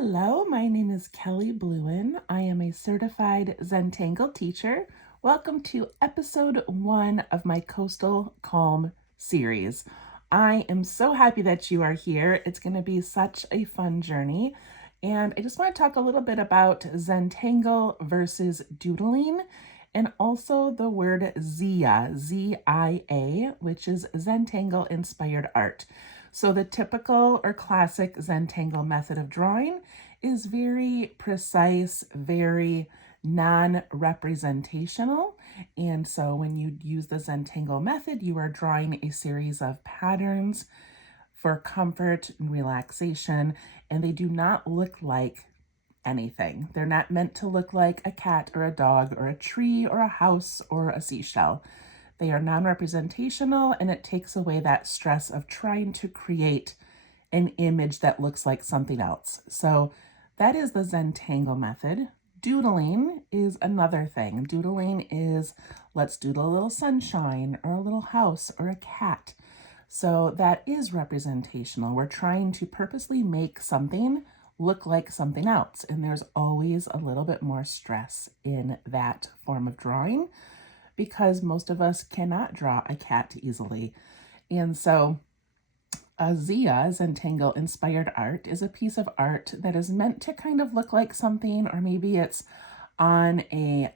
Hello, my name is Kelly Bluen. I am a certified Zentangle teacher. Welcome to episode 1 of my Coastal Calm series. I am so happy that you are here. It's going to be such a fun journey. And I just want to talk a little bit about Zentangle versus doodling, and also the word Zia, Z-I-A, which is Zentangle inspired art. So the typical or classic Zentangle method of drawing is very precise, very non-representational. And so when you use the Zentangle method, you are drawing a series of patterns for comfort and relaxation, and they do not look like anything. They're not meant to look like a cat or a dog or a tree or a house or a seashell. They are non-representational, and it takes away that stress of trying to create an image that looks like something else. So that is the Zentangle method. Doodling is another thing. Doodling is, let's doodle a little sunshine or a little house or a cat. So that is representational. We're trying to purposely make something look like something else. And there's always a little bit more stress in that form of drawing, because most of us cannot draw a cat easily. And so a Zia, Zentangle inspired art, is a piece of art that is meant to kind of look like something, or maybe it's on a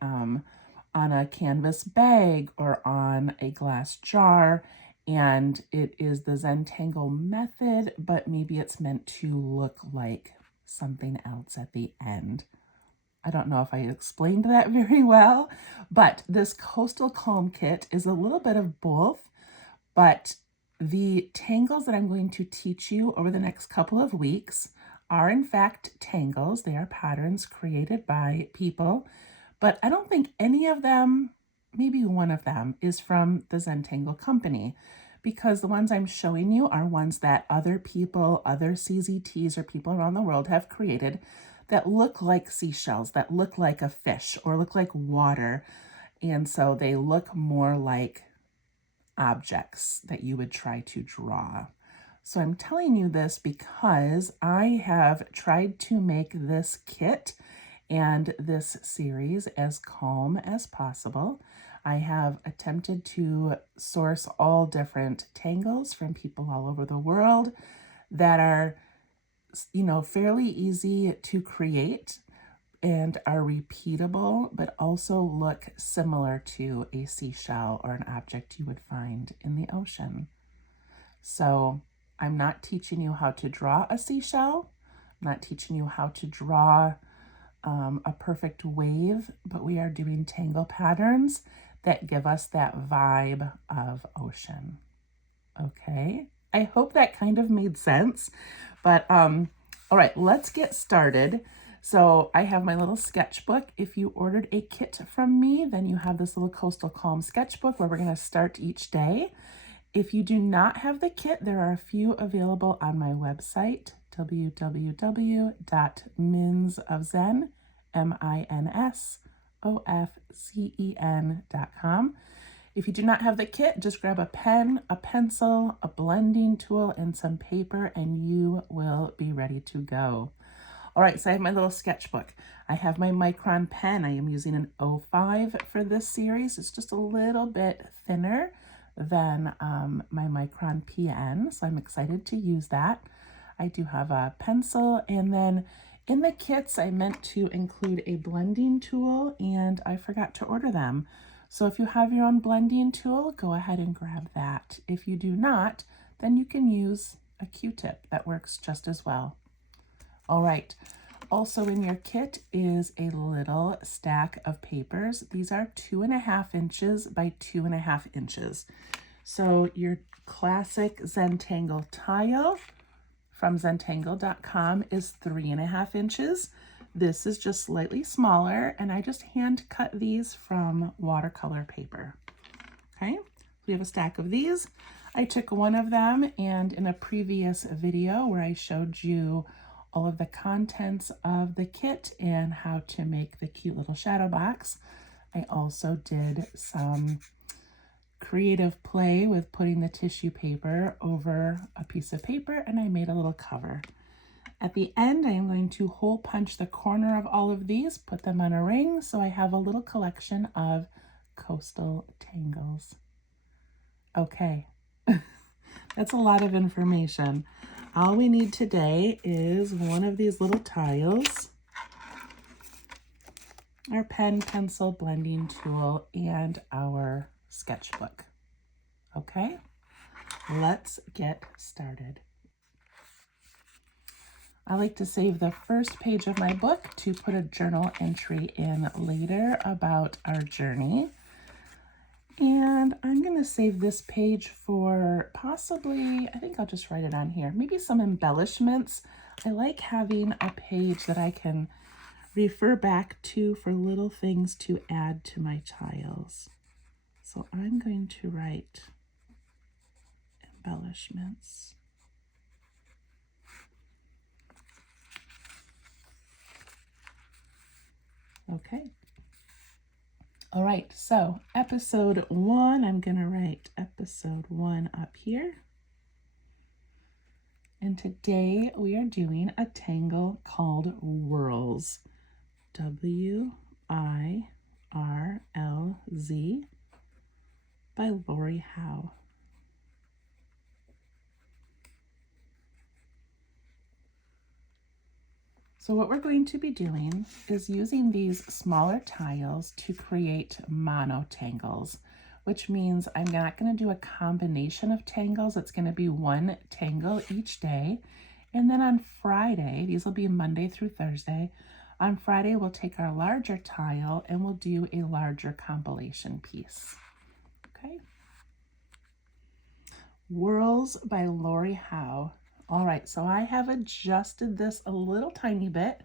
canvas bag or on a glass jar, and it is the Zentangle method, but maybe it's meant to look like something else at the end. I don't know if I explained that very well, but this Coastal Calm kit is a little bit of both, but the tangles that I'm going to teach you over the next couple of weeks are in fact tangles. They are patterns created by people, but I don't think any of them, maybe one of them, is from the Zentangle company, because the ones I'm showing you are ones that other people, other CZTs or people around the world have created that look like seashells, that look like a fish or look like water. And so they look more like objects that you would try to draw. So I'm telling you this because I have tried to make this kit and this series as calm as possible. I have attempted to source all different tangles from people all over the world that are, fairly easy to create and are repeatable, but also look similar to a seashell or an object you would find in the ocean. So I'm not teaching you how to draw a seashell. I'm not teaching you how to draw a perfect wave, but we are doing tangle patterns that give us that vibe of ocean. Okay, I hope that kind of made sense, but all right, let's get started. So I have my little sketchbook. If you ordered a kit from me, then you have this little Coastal Calm sketchbook where we're going to start each day. If you do not have the kit, there are a few available on my website, www.minsofzen, minsofzen.com. If you do not have the kit, just grab a pen, a pencil, a blending tool, and some paper, and you will be ready to go. All right, so I have my little sketchbook. I have my micron pen. I am using an 05 for this series. It's just a little bit thinner than my micron PN, so I'm excited to use that. I do have a pencil, and then in the kits, I meant to include a blending tool, and I forgot to order them. So if you have your own blending tool, go ahead and grab that. If you do not, then you can use a Q-tip. That works just as well. All right, also in your kit is a little stack of papers. These are 2.5 inches by 2.5 inches. So your classic Zentangle tile from Zentangle.com is 3.5 inches. This is just slightly smaller, and I just hand cut these from watercolor paper. Okay, we have a stack of these. I took one of them, and in a previous video where I showed you all of the contents of the kit and how to make the cute little shadow box, I also did some creative play with putting the tissue paper over a piece of paper, and I made a little cover. At the end, I am going to hole punch the corner of all of these, put them on a ring, so I have a little collection of coastal tangles. Okay, that's a lot of information. All we need today is one of these little tiles, our pen, pencil, blending tool, and our sketchbook. Okay, let's get started. I like to save the first page of my book to put a journal entry in later about our journey. And I'm going to save this page for possibly, I think I'll just write it on here, maybe some embellishments. I like having a page that I can refer back to for little things to add to my tiles. So I'm going to write embellishments. Okay. All right, so episode 1, I'm going to write episode 1 up here. And today we are doing a tangle called Wirlz. W-I-R-L-Z by Lori Howe. So what we're going to be doing is using these smaller tiles to create monotangles, which means I'm not going to do a combination of tangles. It's going to be one tangle each day. And then on Friday, these will be Monday through Thursday. On Friday, we'll take our larger tile and we'll do a larger compilation piece. Okay. Wirlz by Lori Howe. All right, so I have adjusted this a little tiny bit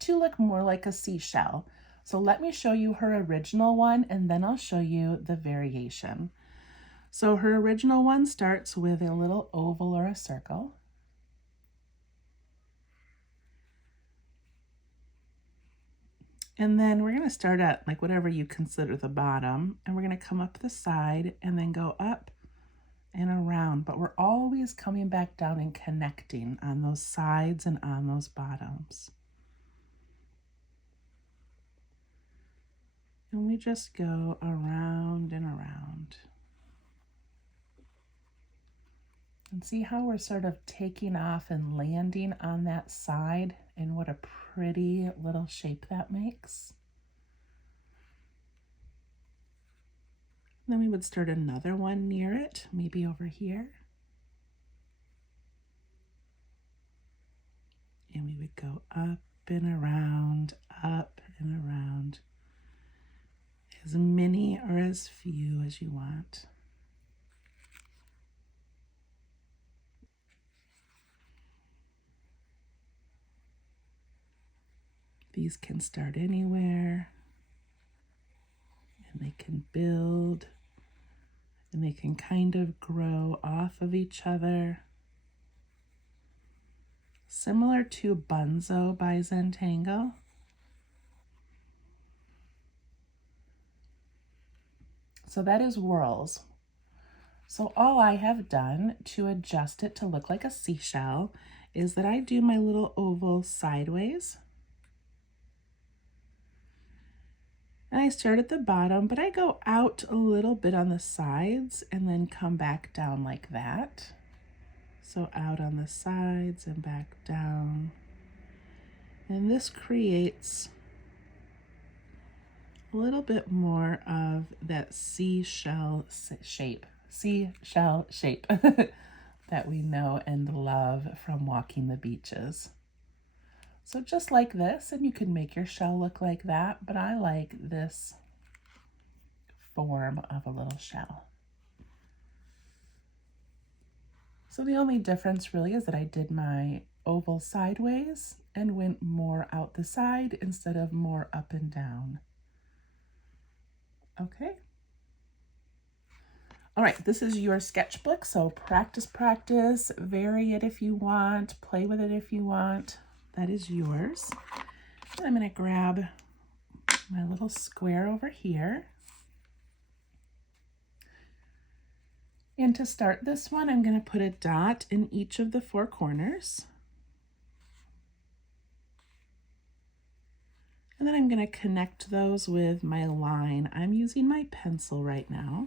to look more like a seashell. So let me show you her original one and then I'll show you the variation. So her original one starts with a little oval or a circle. And then we're going to start at like whatever you consider the bottom, and we're going to come up the side and then go up and around, but we're always coming back down and connecting on those sides and on those bottoms. And we just go around and around. And see how we're sort of taking off and landing on that side, and what a pretty little shape that makes. Then we would start another one near it, maybe over here. And we would go up and around, as many or as few as you want. These can start anywhere, and they can build, and they can kind of grow off of each other. Similar to Bunzo by Zentangle. So that is Wirlz. So all I have done to adjust it to look like a seashell is that I do my little oval sideways. And I start at the bottom, but I go out a little bit on the sides and then come back down like that. So out on the sides and back down. And this creates a little bit more of that seashell shape that we know and love from walking the beaches. So just like this, and you can make your shell look like that, but I like this form of a little shell. So the only difference really is that I did my oval sideways and went more out the side instead of more up and down. Okay. All right, this is your sketchbook, so practice, vary it if you want, play with it if you want. That is yours. And I'm going to grab my little square over here. And to start this one, I'm going to put a dot in each of the 4 corners. And then I'm going to connect those with my line. I'm using my pencil right now.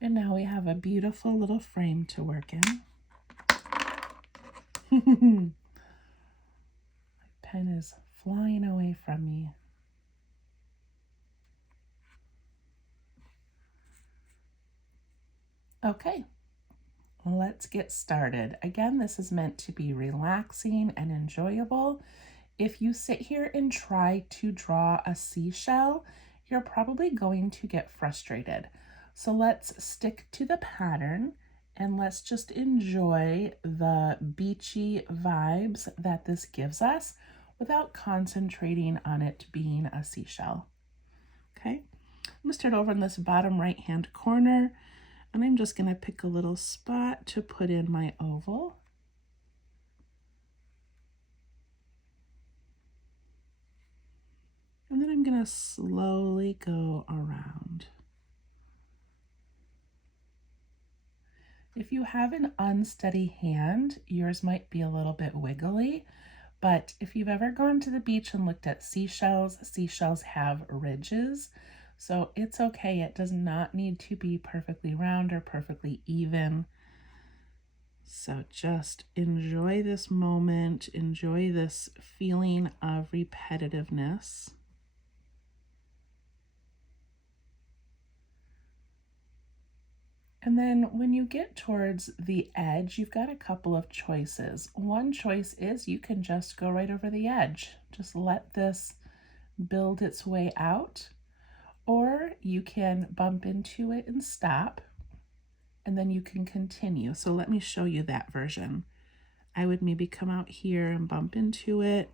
And now we have a beautiful little frame to work in. My pen is flying away from me. Okay, let's get started. Again, this is meant to be relaxing and enjoyable. If you sit here and try to draw a seashell, you're probably going to get frustrated. So let's stick to the pattern and let's just enjoy the beachy vibes that this gives us without concentrating on it being a seashell. Okay, I'm gonna start over in this bottom right hand corner, and I'm just gonna pick a little spot to put in my oval. And then I'm going to slowly go around. If you have an unsteady hand, yours might be a little bit wiggly, but if you've ever gone to the beach and looked at seashells, seashells have ridges, so it's okay. It does not need to be perfectly round or perfectly even. So just enjoy this moment, enjoy this feeling of repetitiveness. And then when you get towards the edge, you've got a couple of choices. One choice is you can just go right over the edge. Just let this build its way out. Or you can bump into it and stop, and then you can continue. So let me show you that version. I would maybe come out here and bump into it.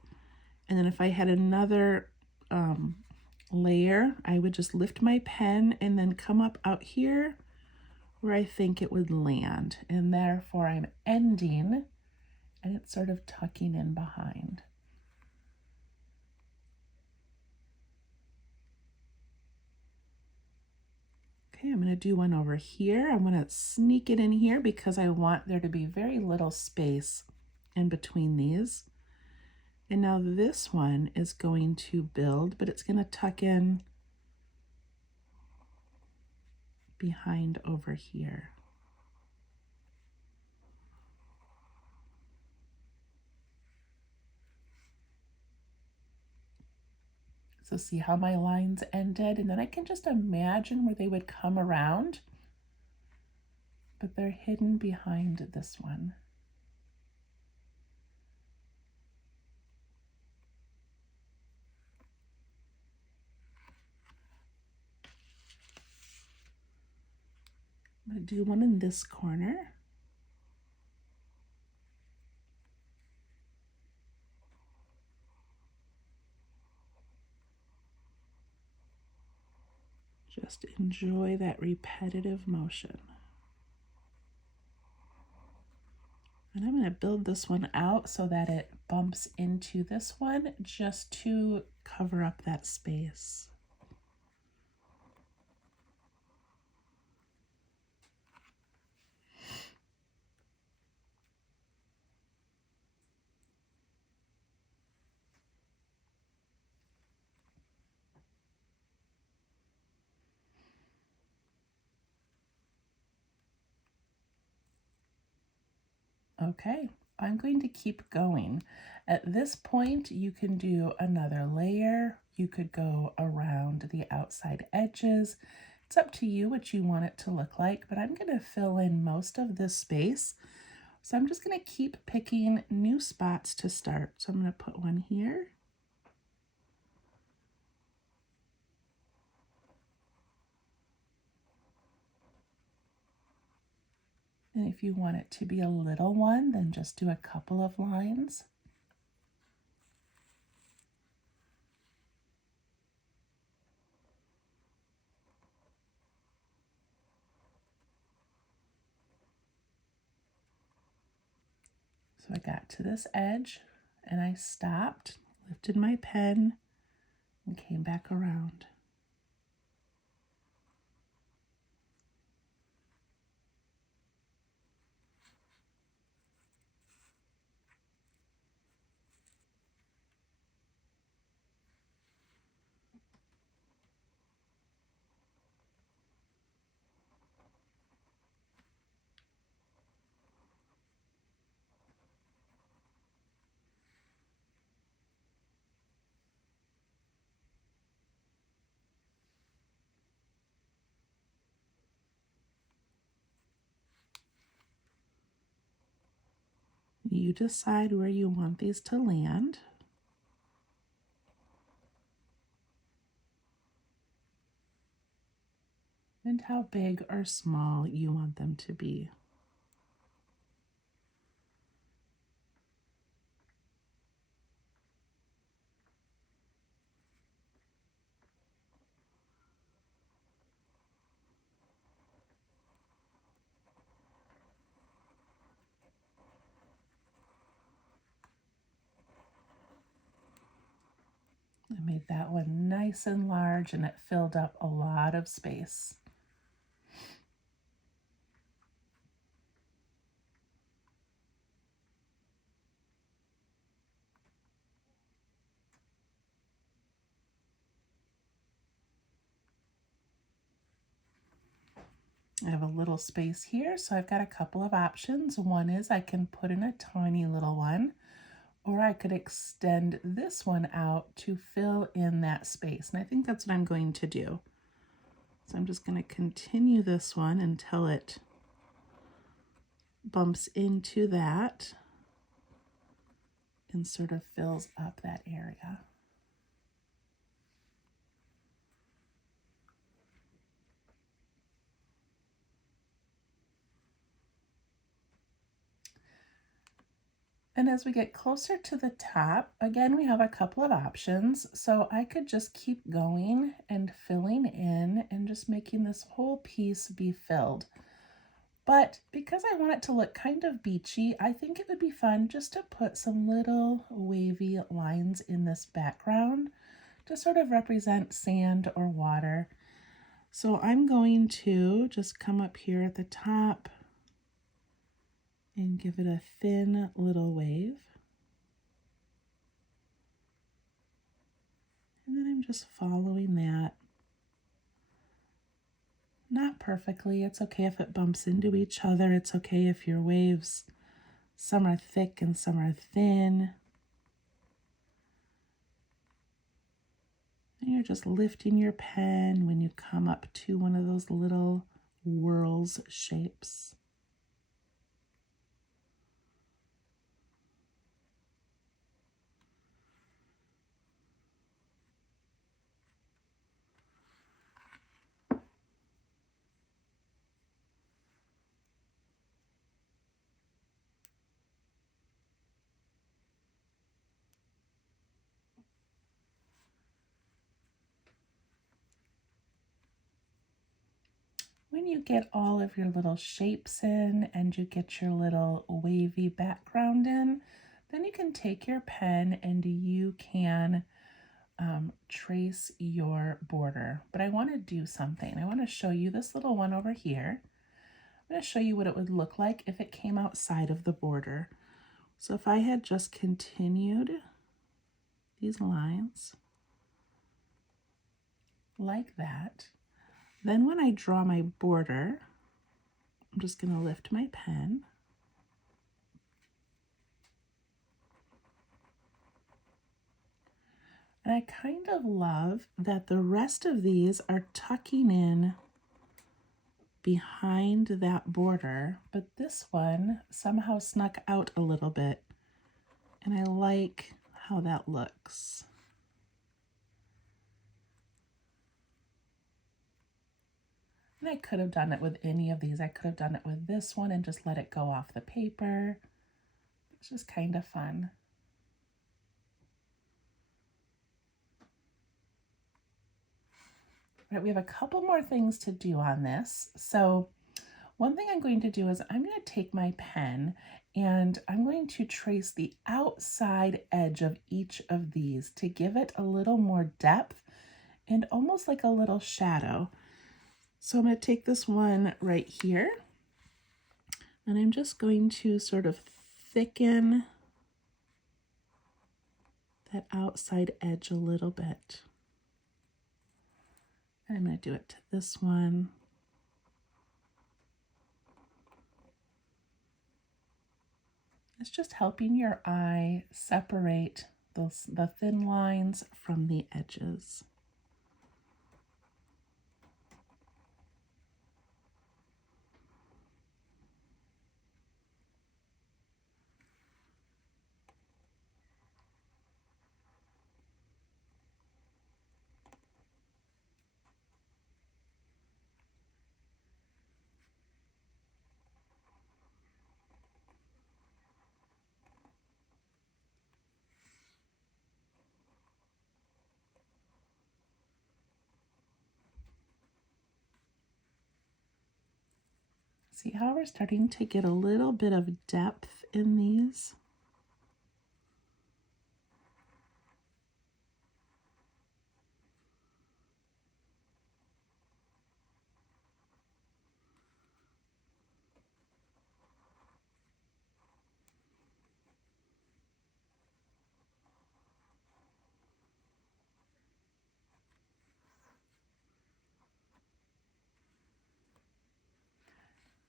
And then if I had another layer, I would just lift my pen and then come up out here where I think it would land, and therefore I'm ending and it's sort of tucking in behind. Okay, I'm going to do one over here. I'm going to sneak it in here because I want there to be very little space in between these. And now this one is going to build, but it's going to tuck in behind over here. So see how my lines ended? And then I can just imagine where they would come around, but they're hidden behind this one. I'm going to do one in this corner. Just enjoy that repetitive motion. And I'm going to build this one out so that it bumps into this one just to cover up that space. Okay, I'm going to keep going. At this point, you can do another layer. You could go around the outside edges. It's up to you what you want it to look like, but I'm going to fill in most of this space. So I'm just going to keep picking new spots to start. So I'm going to put one here. And if you want it to be a little one, then just do a couple of lines. So I got to this edge and I stopped, lifted my pen, and came back around. you decide where you want these to land. And how big or small you want them to be. I made that one nice and large, and it filled up a lot of space. I have a little space here, so I've got a couple of options. One is I can put in a tiny little one, or I could extend this one out to fill in that space. And I think that's what I'm going to do. So I'm just going to continue this one until it bumps into that and sort of fills up that area. And as we get closer to the top, again, we have a couple of options. So I could just keep going and filling in and just making this whole piece be filled. But because I want it to look kind of beachy, I think it would be fun just to put some little wavy lines in this background to sort of represent sand or water. So I'm going to just come up here at the top and give it a thin little wave. And then I'm just following that. Not perfectly. It's okay if it bumps into each other. It's okay if your waves, some are thick and some are thin. And you're just lifting your pen when you come up to one of those little Wirlz shapes. When you get all of your little shapes in and you get your little wavy background in, then you can take your pen and you can trace your border. But I want to do something. I want to show you this little one over here. I'm going to show you what it would look like if it came outside of the border. So if I had just continued these lines like that, then when I draw my border, I'm just going to lift my pen. And I kind of love that the rest of these are tucking in behind that border, but this one somehow snuck out a little bit. And I like how that looks. And I could have done it with any of these. I could have done it with this one and just let it go off the paper. It's just kind of fun. Right, we have a couple more things to do on this. So one thing I'm going to do is I'm going to take my pen and I'm going to trace the outside edge of each of these to give it a little more depth and almost like a little shadow. So I'm going to take this one right here and I'm just going to sort of thicken that outside edge a little bit. And I'm going to do it to this one. It's just helping your eye separate the thin lines from the edges. See how we're starting to get a little bit of depth in these?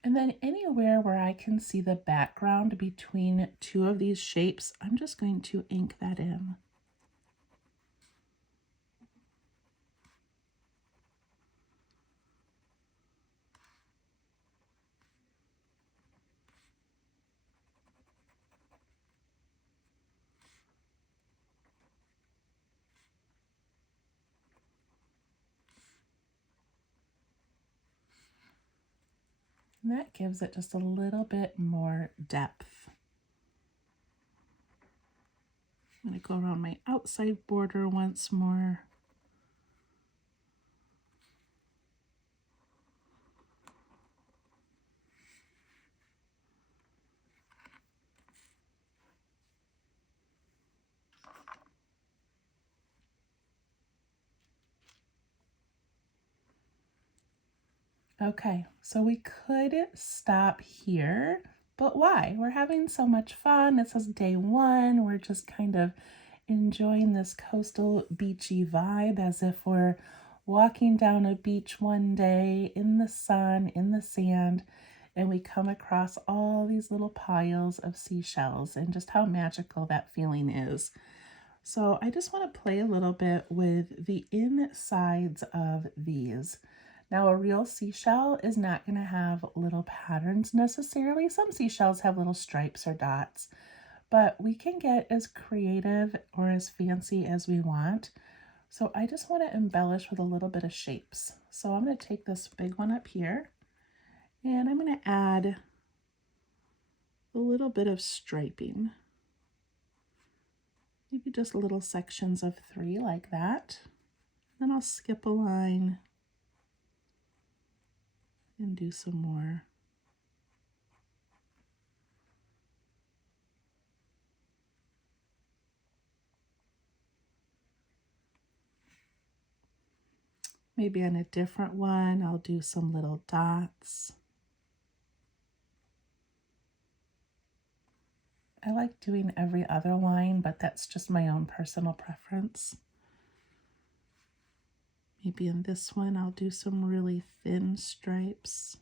And then anywhere where I can see the background between two of these shapes, I'm just going to ink that in. And that gives it just a little bit more depth. I'm going to go around my outside border once more. Okay, so we could stop here, but why? We're having so much fun. It says day one. We're just kind of enjoying this coastal beachy vibe as if we're walking down a beach one day in the sun, in the sand, and we come across all these little piles of seashells and just how magical that feeling is. So I just want to play a little bit with the insides of these. Now, a real seashell is not going to have little patterns necessarily. Some seashells have little stripes or dots, but we can get as creative or as fancy as we want. So I just want to embellish with a little bit of shapes. So I'm going to take this big one up here and I'm going to add a little bit of striping. Maybe just little sections of 3 like that. Then I'll skip a line and do some more. Maybe on a different one, I'll do some little dots. I like doing every other line, but that's just my own personal preference. Maybe in this one, I'll do some really thin stripes.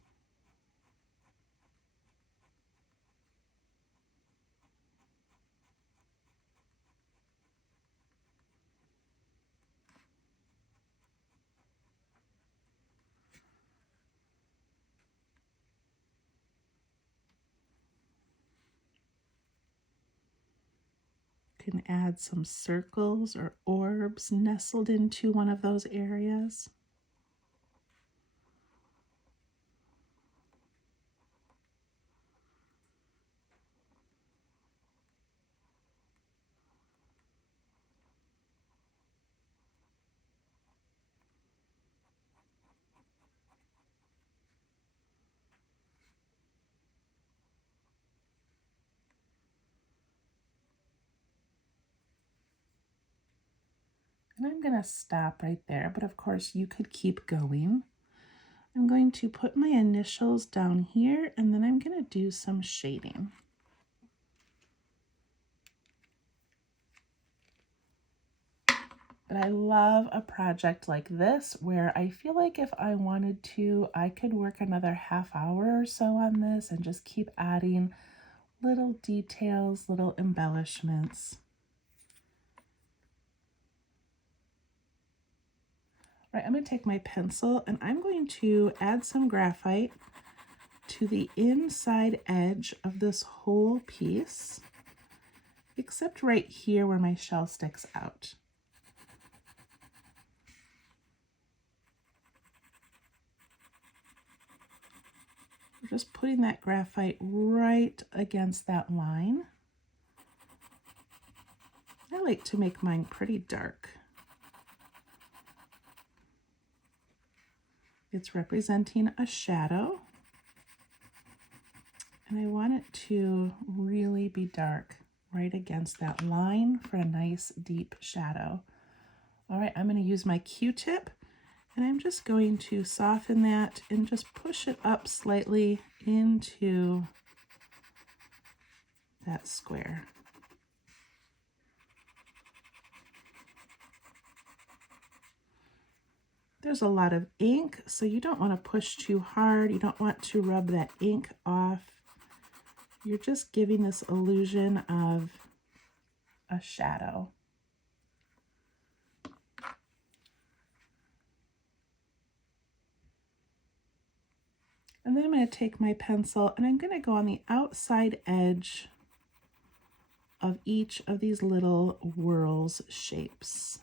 Can add some circles or orbs nestled into one of those areas. And I'm going to stop right there, but of course you could keep going. I'm going to put my initials down here and then I'm going to do some shading. But I love a project like this where I feel like if I wanted to, I could work another half hour or so on this and just keep adding little details, little embellishments. Right, I'm going to take my pencil and I'm going to add some graphite to the inside edge of this whole piece, except right here where my shell sticks out. We're just putting that graphite right against that line. I like to make mine pretty dark. It's representing a shadow. And I want it to really be dark right against that line for a nice deep shadow. All right, I'm going to use my Q-tip and I'm just going to soften that and just push it up slightly into that square. There's a lot of ink, so you don't want to push too hard. You don't want to rub that ink off. You're just giving this illusion of a shadow. And then I'm going to take my pencil and I'm going to go on the outside edge of each of these little Wirlz shapes.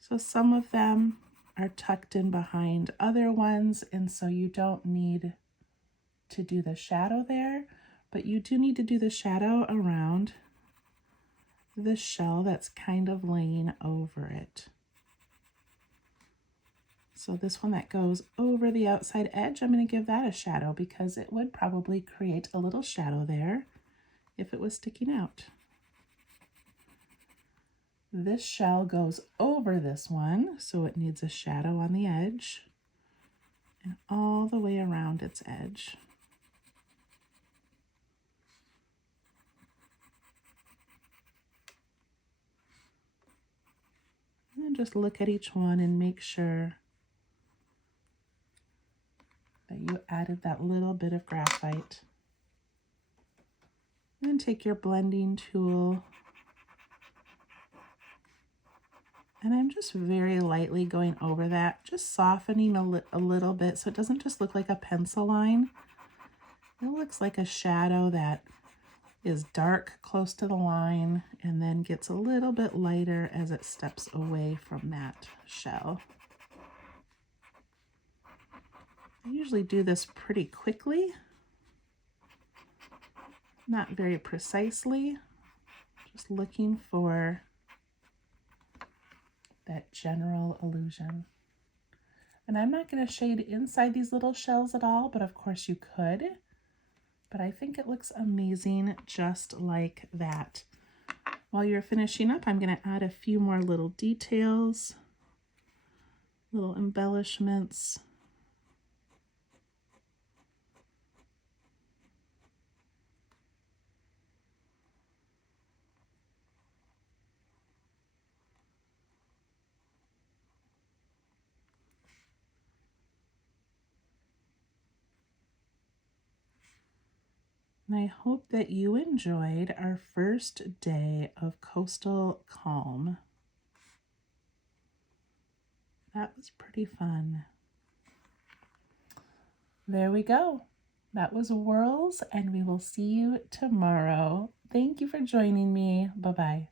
So some of them are tucked in behind other ones, and so you don't need to do the shadow there, but you do need to do the shadow around the shell that's kind of laying over it. So this one that goes over the outside edge, I'm going to give that a shadow because it would probably create a little shadow there if it was sticking out. This shell goes over this one, so it needs a shadow on the edge and all the way around its edge. And then just look at each one and make sure that you added that little bit of graphite. And then take your blending tool, and I'm just very lightly going over that, just softening a little bit so it doesn't just look like a pencil line. It looks like a shadow that is dark close to the line and then gets a little bit lighter as it steps away from that shell. I usually do this pretty quickly, not very precisely, just looking for that general illusion. And I'm not going to shade inside these little shells at all, but of course you could. But I think it looks amazing just like that. While you're finishing up, I'm going to add a few more little details, little embellishments. And I hope that you enjoyed our first day of Coastal Calm. That was pretty fun. There we go. That was Wirlz, and we will see you tomorrow. Thank you for joining me. Bye-bye.